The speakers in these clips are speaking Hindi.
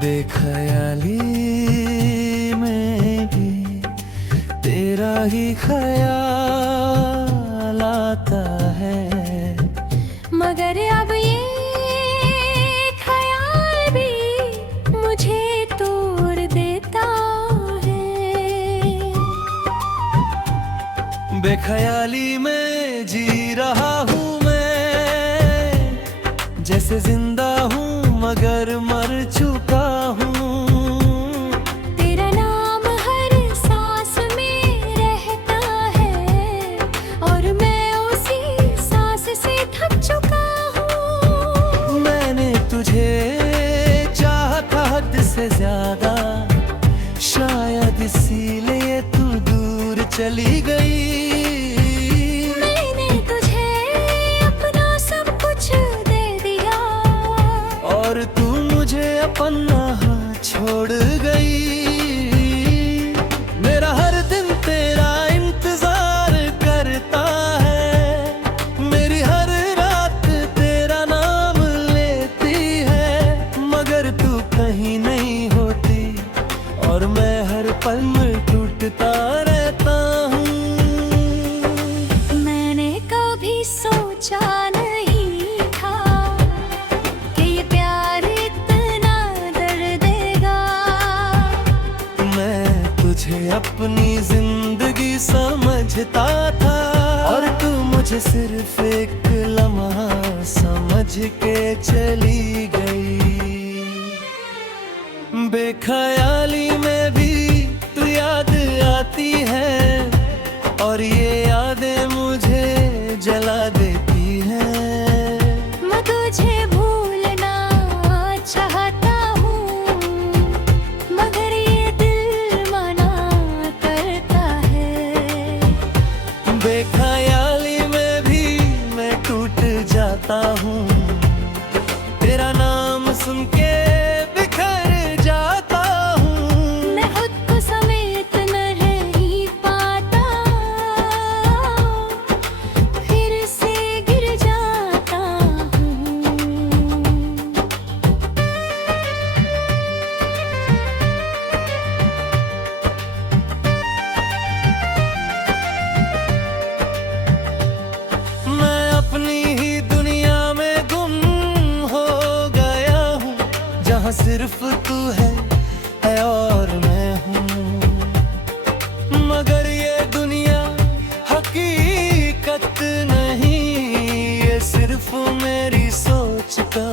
बेख्याली में भी तेरा ही ख्याल आता है, मगर अब ये ख्याल भी मुझे तोड़ देता है। बेख्याली में जी रहा हूँ मैं, जैसे जिंदा हूँ मगर मर चुका हूँ। तेरा नाम हर सांस में रहता है और मैं उसी सांस से थक चुका हूँ। मैंने तुझे चाहा था हद से ज्यादा, शायद इसीलिए तू दूर चली गई। मैंने तुझे अपना सब कुछ दे दिया और तू मुझे अपना छोड़ गई। मेरा हर दिन तेरा इंतजार करता है, मेरी हर रात तेरा नाम लेती है, मगर तू कहीं नहीं होती और मैं हर पल में टूटता रहता हूँ। मैंने कभी सोचा नहीं था कि ये प्यार इतना दर्द देगा। मैं तुझे अपनी जिंदगी समझता था और तू मुझे सिर्फ एक लम्हा समझ के चली गई। बेख्याली में भी तू याद आती है और ये यादें मुझे जला देती हैं। मैं तुझे भूलना चाहता हूँ मगर ये दिल मना करता है। बेख्याली में भी मैं टूट जाता हूँ, तेरा नाम सुन के बिखर जाता हूँ। मैं खुद को समेत नहीं पाता, फिर से गिर जाता हूँ। मैं अपनी ही दुनिया में गुम हो गया हूँ, जहाँ सिर्फ तू है और मैं हूँ। मगर ये दुनिया हकीकत नहीं, ये सिर्फ मेरी सोच का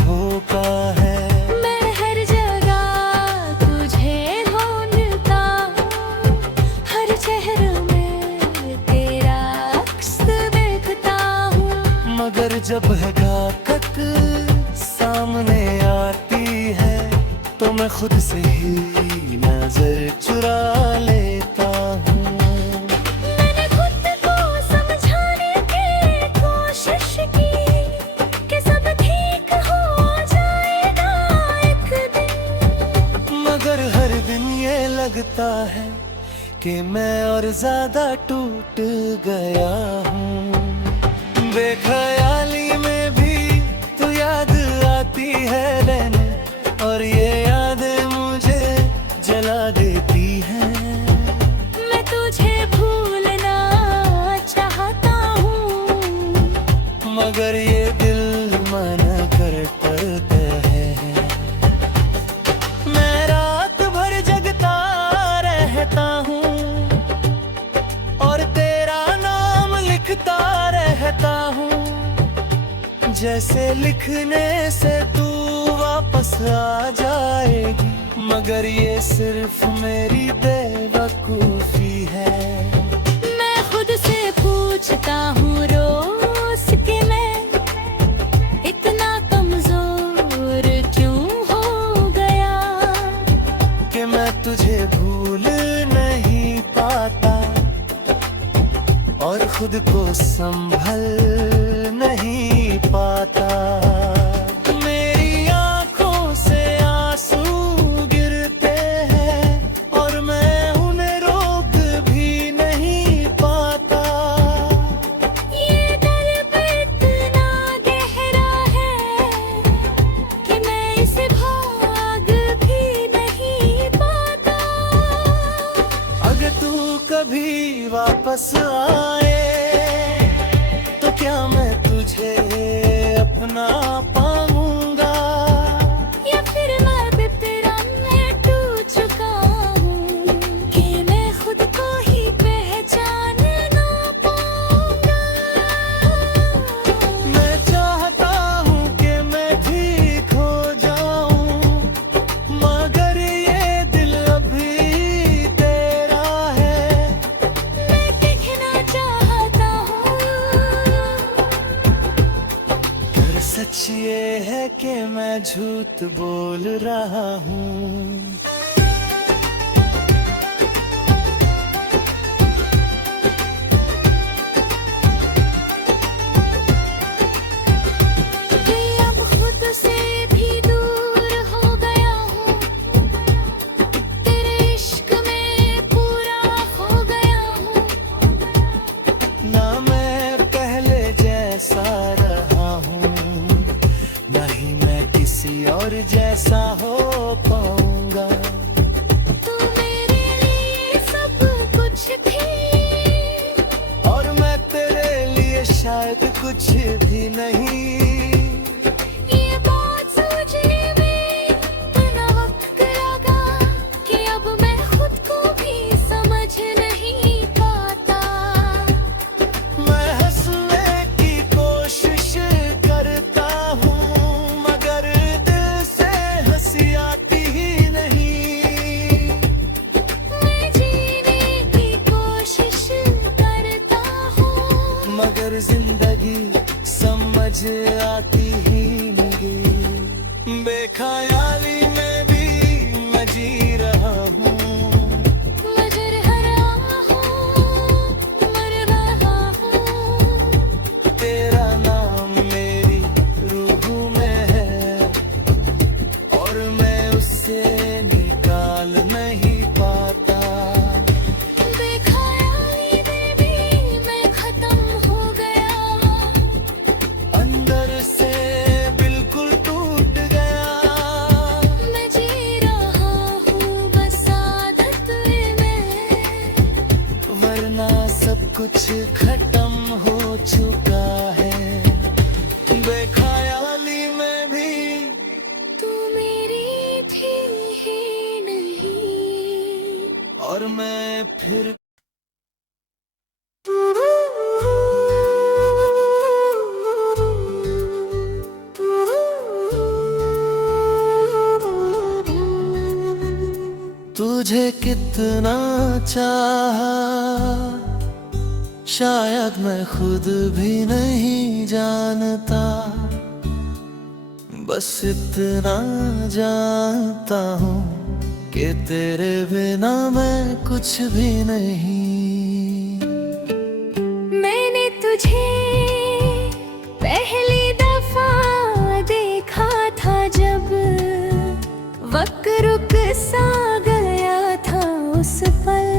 धोखा है। मैं हर जगह तुझे ढूंढता हूँ, हर चेहरे में तेरा अक्स देखता हूँ। मगर जब हकीकत सामने आती है तो मैं खुद से ही नजर चुरा लेता हूँ। मैंने खुद को समझाने की कोशिश की कि सब ठीक हो जाएगा एक दिन, मगर हर दिन ये लगता है कि मैं और ज्यादा टूट गया हूँ। बेख्याली में भी तू याद आती है रहने और ये यादें मुझे जला देती हैं। मैं तुझे भूलना चाहता हूँ मगर ये दिल मना करता है। मैं रात भर जगता रहता हूँ और तेरा नाम लिखता रहता हूँ, जैसे लिखने से तू वापस आ जाएगी, मगर ये सिर्फ मेरी बेवकूफी है। मैं खुद से पूछता हूँ रोज कि मैं इतना कमजोर क्यों हो गया कि मैं तुझे भूल नहीं पाता और खुद को संभल नहीं पाता। मेरी आंखों से आंसू गिरते हैं और मैं उन्हें रोक भी नहीं पाता। ये दर्द इतना गहरा है कि मैं इसे भाग कभी वापस आए तो क्या मैं तुझे अपना पाऊंगा, या फिर मैं भी तेरा मैं टूट चुका हूँ कि मैं खुद को ही पहचान ना पाऊंगा। मैं चाहता हूँ कि मैं ठीक हो जाऊं, मगर ये दिल अभी तेरा है। मैं दिखना चाहता हूँ, पर सच ये है कि मैं झूठ बोल रहा हूँ। कि अब खुद से भी दूर हो गया हूँ, तेरे इश्क में पूरा खो गया हूँ। ना मैं पहले जैसा रहा हूँ, ना ही मैं किसी और जैसा हो पाऊंगा। तू मेरे लिए सब कुछ थी, और मैं तेरे लिए शायद कुछ भी नहीं। ये बात सोचने में इतना वक्त लगा कि अब मैं खुद को भी समझ नहीं पाता। मैं हंसने की कोशिश करता हूँ, मगर दिल से हंसी आती ही नहीं। मैं जीने की कोशिश करता हूँ, मगर जिंदगी समझ आती ही नहीं। बेख्याली में भी मैं जी रहा हूँ, मगर हरा हूँ, मर रहा हूँ। तेरा नाम मेरी रूह में है, और मैं उससे निकाल नहीं पाता। बेख्याली में भी मैं खत्म हो गया, अंदर से बिल्कुल टूट गया। मैं जी रहा हूँ बस आदत में, वरना सब कुछ खत्म हो चुका है। बेख्याली में भी तू मेरी थी ही नहीं। और मैं फिर तुझे कितना चाहा, शायद मैं खुद भी नहीं जानता। बस इतना जानता हूँ कि तेरे बिना मैं कुछ भी नहीं। मैंने तुझे पहली दफा देखा था जब वक्त रुक सा गया था उस पल।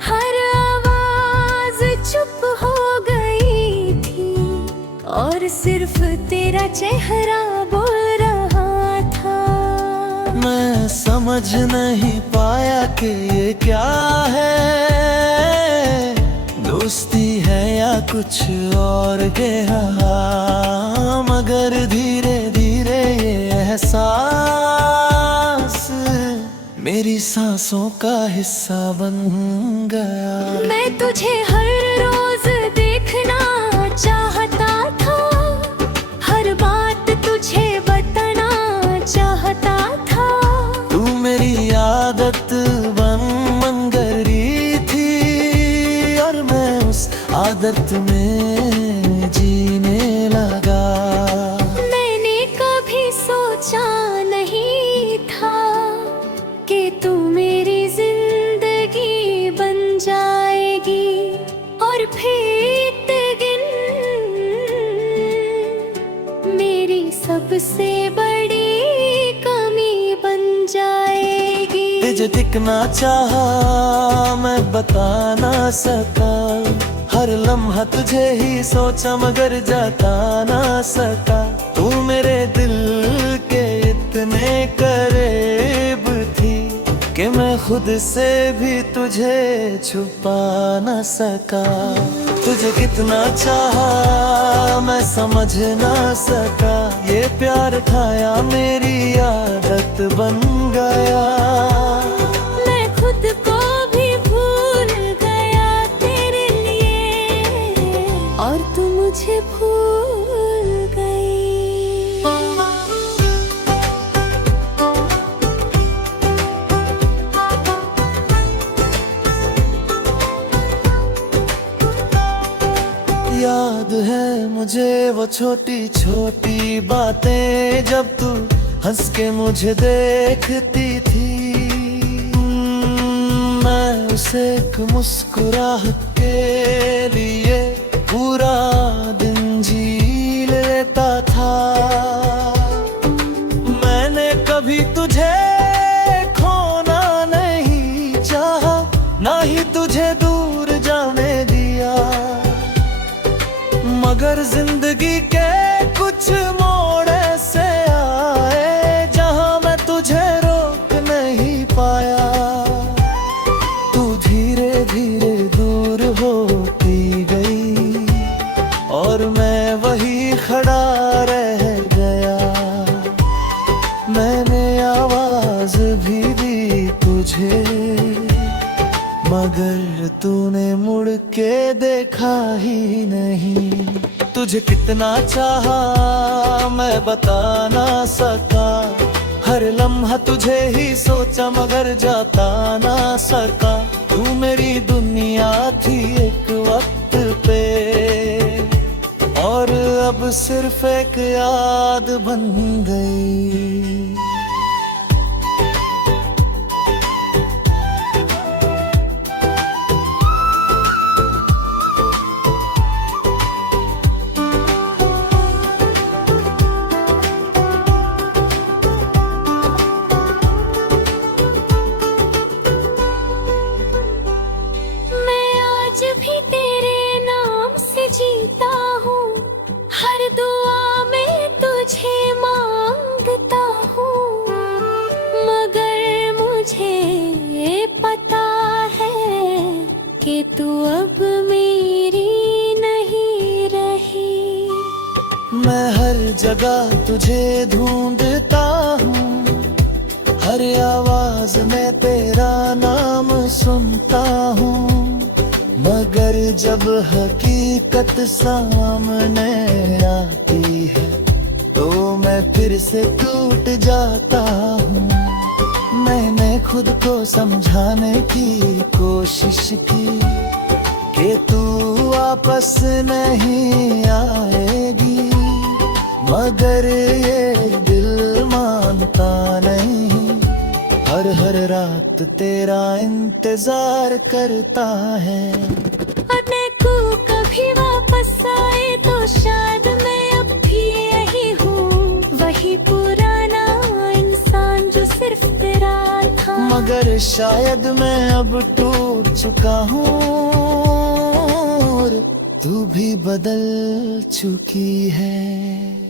हर आवाज चुप हो गई थी और सिर्फ तेरा चेहरा बोल रहा था। मैं समझ नहीं पाया कि ये क्या है, दोस्ती है या कुछ और गहरा। मगर धीरे धीरे ये एहसास मेरी सांसों का हिस्सा बन गया। मैं तुझे हर रोज देखना चाहता था, हर बात तुझे बताना चाहता था। तू मेरी आदत बन गई थी, और मैं उस आदत में जीने लगा। मैंने कभी सोचा नहीं था कि तू मेरी जिंदगी बन जाएगी और फिर एक दिन मेरी सबसे बड़ी कमी बन जाएगी। तुझे दिखना चाहा मैं बता ना सका, हर लम्हा तुझे ही सोचा मगर जाता ना सका। तू मेरे दिल के इतने करीब थी, कि मैं खुद से भी तुझे छुपा न सका। तुझे कितना चाहा मैं समझ ना सका, ये प्यार था या मेरी आदत बन गया। मैं खुद को भी भूल गया तेरे लिए, और तू मुझे भूल गई। याद है मुझे वो छोटी छोटी बातें, जब तू हंस के मुझे देखती थी। मैं उसे एक मुस्कुराहट के लिए पूरा दिन जी लेता था। मैंने कभी तुझे खोना नहीं चाहा, ना ही तुझे दूर जाने दिया। मगर जिंदगी के कुछ मोड़ ऐसे आए जहां मैं तुझे रोक नहीं पाया। तू धीरे धीरे दूर होती गई और मैं वही खड़ा रह गया। मैंने आवाज भी दी तुझे, मगर तूने मुड़ के देखा ही नहीं। तुझे कितना चाहा मैं बता ना सका, हर लम्हा तुझे ही सोचा मगर जाता ना सका। तू मेरी दुनिया थी एक वक्त पे, और अब सिर्फ एक याद बन गई। आज भी तेरे नाम से जीता हूँ, हर दुआ में तुझे मांगता हूँ। मगर मुझे पता है कि तू अब मेरी नहीं रही। मैं हर जगह तुझे ढूंढता हूँ, हर आवाज में तेरा नाम सुनता हूँ। मगर जब हकीकत सामने आती है तो मैं फिर से टूट जाता हूँ। मैंने खुद को समझाने की कोशिश की कि तू वापस नहीं आएगी, मगर ये दिल मानता नहीं। हर रात तेरा इंतजार करता है। अगर तू कभी वापस आए तो शायद मैं अब भी यही हूँ, वही पुराना इंसान जो सिर्फ तेरा था। मगर शायद मैं अब टूट चुका हूँ, और तू भी बदल चुकी है।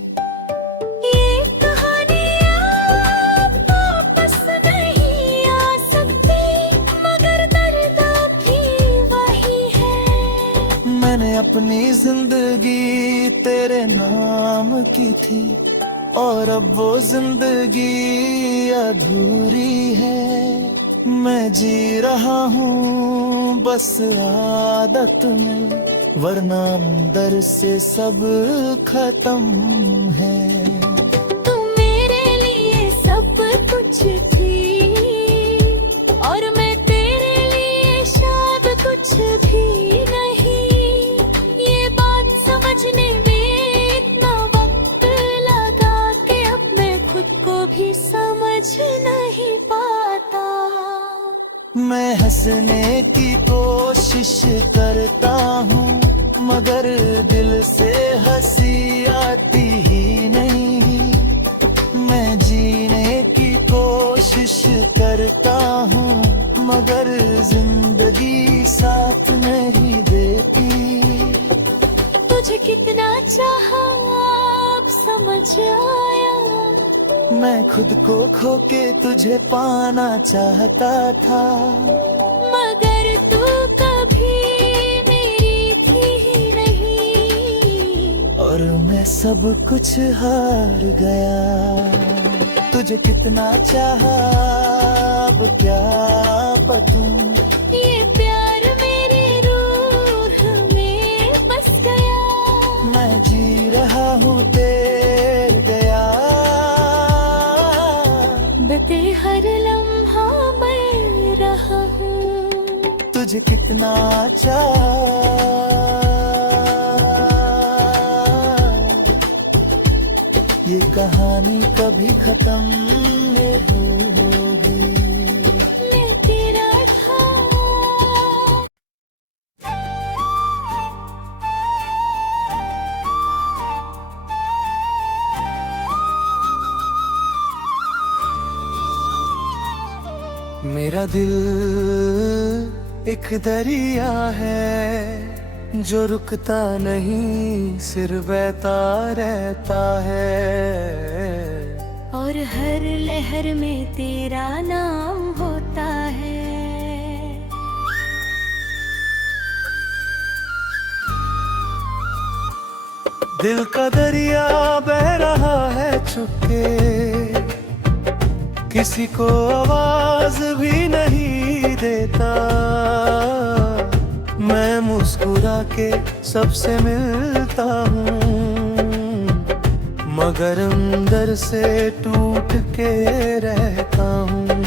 मैंने अपनी जिंदगी तेरे नाम की थी, और अब वो जिंदगी अधूरी है। मैं जी रहा हूँ बस आदत में, वरना अंदर से सब खत्म है। तू मेरे लिए सब कुछ थी, और मैं तेरे लिए शायद कुछ भी नहीं। ये बात समझने में इतना वक्त लगा कि अब मैं खुद को भी समझ नहीं पाता। मैं हंसने की कोशिश करता हूँ, मगर दिल से हंसी आती ही नहीं। मैं जीने की कोशिश करता हूँ, मगर जिंदगी साथ नहीं देती। तुझे कितना चाहा अब समझ आया, मैं खुद को खो के तुझे पाना चाहता था, मगर तू कभी मेरी थी ही नहीं। और मैं सब कुछ हार गया। तुझे कितना चाहा अब क्या बताऊं, ये प्यार मेरी रूह में बस गया। मैं जी रहा हूँ तेरे दया, बते हर लम्हा मर रहा हूँ। तुझे कितना चाहा, ये कहानी कभी खत्म नहीं होगी। मैं तेरा था। मेरा दिल एक दरिया है जो रुकता नहीं, सिर्फ बहता रहता है। और हर लहर में तेरा नाम होता है। दिल का दरिया बह रहा है चुपके, किसी को आवाज भी नहीं देता। मैं मुस्कुरा के सबसे मिलता हूँ, मगर अंदर से टूट के रहता हूँ।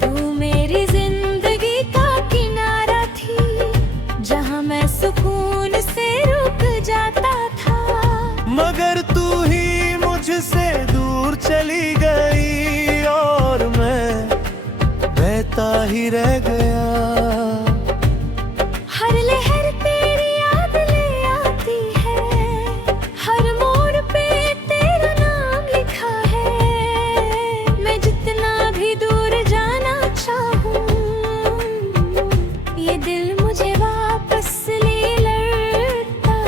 तू मेरी जिंदगी का किनारा थी, जहाँ मैं सुकून से रुक जाता था। मगर तू ही मुझसे दूर चली गई और मैं बहता ही रह गया। हर लहर तेरी याद ले आती है, हर मोड़ पे तेरा नाम लिखा है। मैं जितना भी दूर जाना चाहूँ, ये दिल मुझे वापस ले लौटा।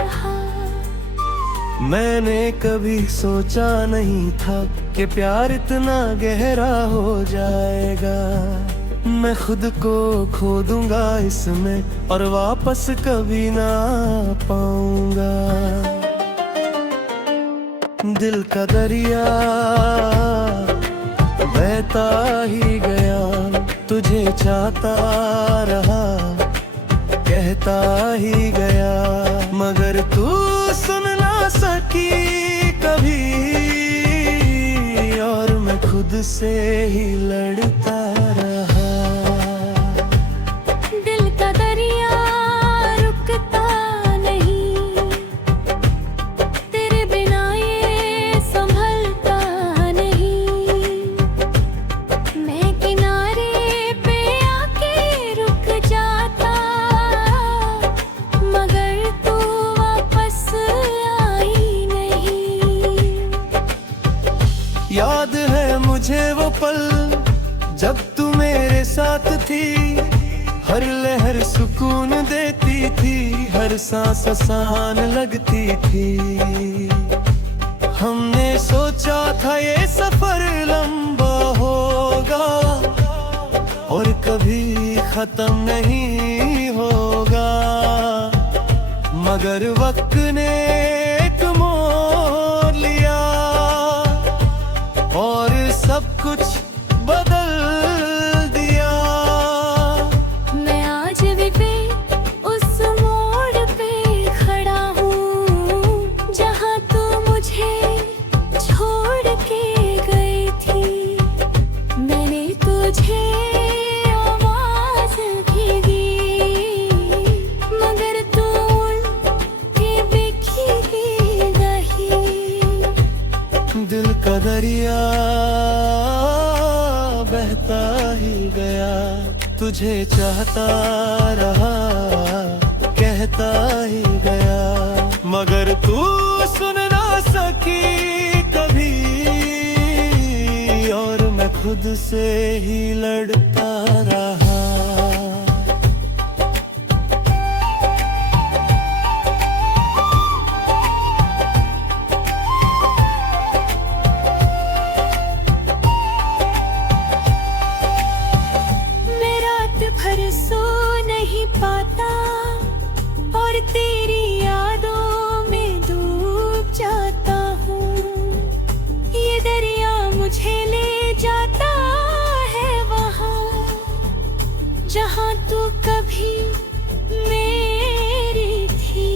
मैंने कभी सोचा नहीं था कि प्यार इतना गहरा हो जाएगा। मैं खुद को खो दूंगा इसमें और वापस कभी ना पाऊंगा। दिल का दरिया बहता ही गया, तुझे चाहता रहा, कहता ही गया, मगर तू सुन ना सकी कभी। और मैं खुद से ही लड़ता रहा। दिल का दरिया रुकता नहीं, तेरे बिना ये संभलता नहीं। मैं किनारे पे आके रुक जाता, मगर तू वापस आई नहीं। याद है मुझे वो पल जब तू मेरे साथ थी, हर लहर सुकून देती थी, हर सांस आसान लगती थी। हमने सोचा था ये सफर लंबा होगा और कभी खत्म नहीं होगा, मगर वक्त ने एक मोड़ लिया और सब कुछ बदल दिया। मैं आज भी उस मोड़ पे खड़ा हूँ, जहाँ तू मुझे छोड़ के गई थी। मैंने तुझे आवाज भी दी, मगर तू उनके बिखरी गई। दिल का दरिया बहता ही गया, तुझे चाहता रहा, कहता ही गया, मगर तू सुन ना सकी कभी। और मैं खुद से ही लड़ता रहा। सो नहीं पाता और तेरी यादों में डूब जाता हूँ। ये दरिया मुझे ले जाता है वहाँ जहाँ तू कभी मेरी थी।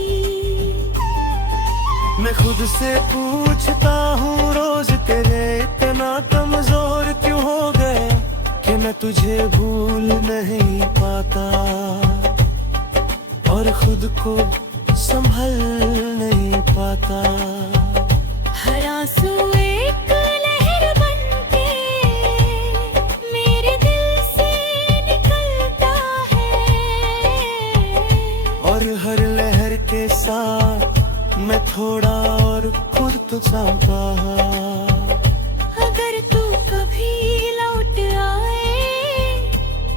मैं खुद से पूछता हूँ रोज तेरे इतना कमजोर क्यों हो गए कि मैं तुझे भूल नहीं पाता और खुद को संभल नहीं पाता। हर आंसू एक लहर बनके मेरे दिल से निकलता है और हर लहर के साथ मैं थोड़ा और खुद तो चाहता। अगर तू कभी लौट आए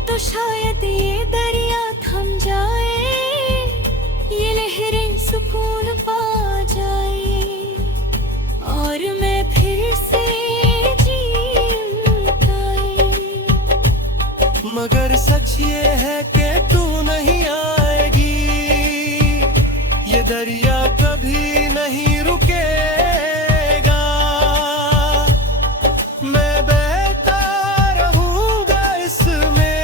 तो शायद ये दरिया थम जाए, ये लहरें सुकून पा जाए और मैं फिर से जी पाए। मगर सच ये है कि तू नहीं आएगी, ये दरिया कभी नहीं रुकेगा। मैं बहता रहूंगा इसमें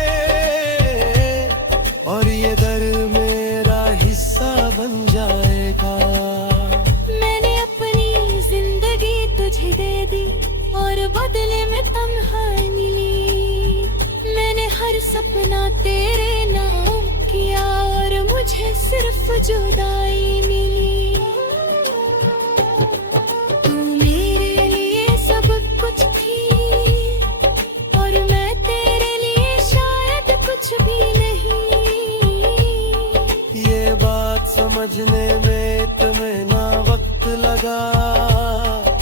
और ये दर मेरा हिस्सा बन जाएगा। मैंने अपनी जिंदगी तुझे दे दी और बदले में तन्हाई मिली। मैंने हर सपना तेरे नाम किया और मुझे सिर्फ जुदाई मिली। तू मेरे लिए सब कुछ थी और मैं तेरे लिए शायद कुछ भी नहीं। ये बात समझने में तुम्हें ना वक्त लगा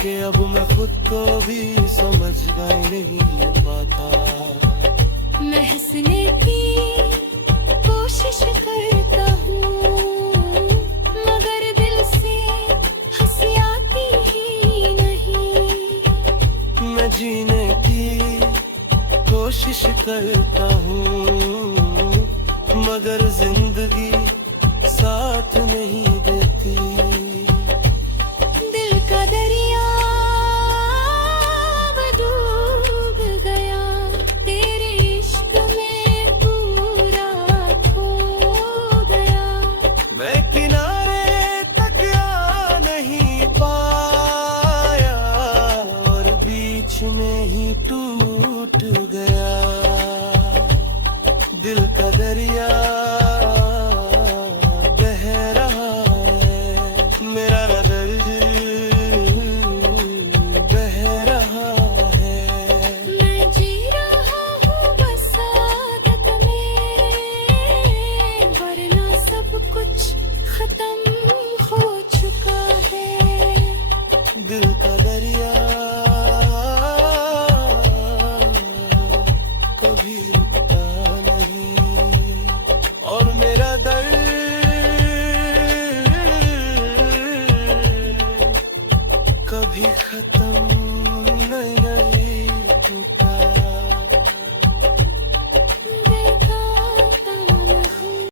कि अब मैं खुद को भी समझ नहीं पाता। मैं हंसने की कोशिश करता हूँ मगर दिल से हंसी आती ही नहीं। मैं जीने की कोशिश करता हूँ मगर जिंदगी साथ नहीं देती। दिल का दरिया अब डूब गया तेरे इश्क में पूरा खो गया। मैं किनारे तक आ नहीं पाया और बीच में ही टूट गया। दिल का दरिया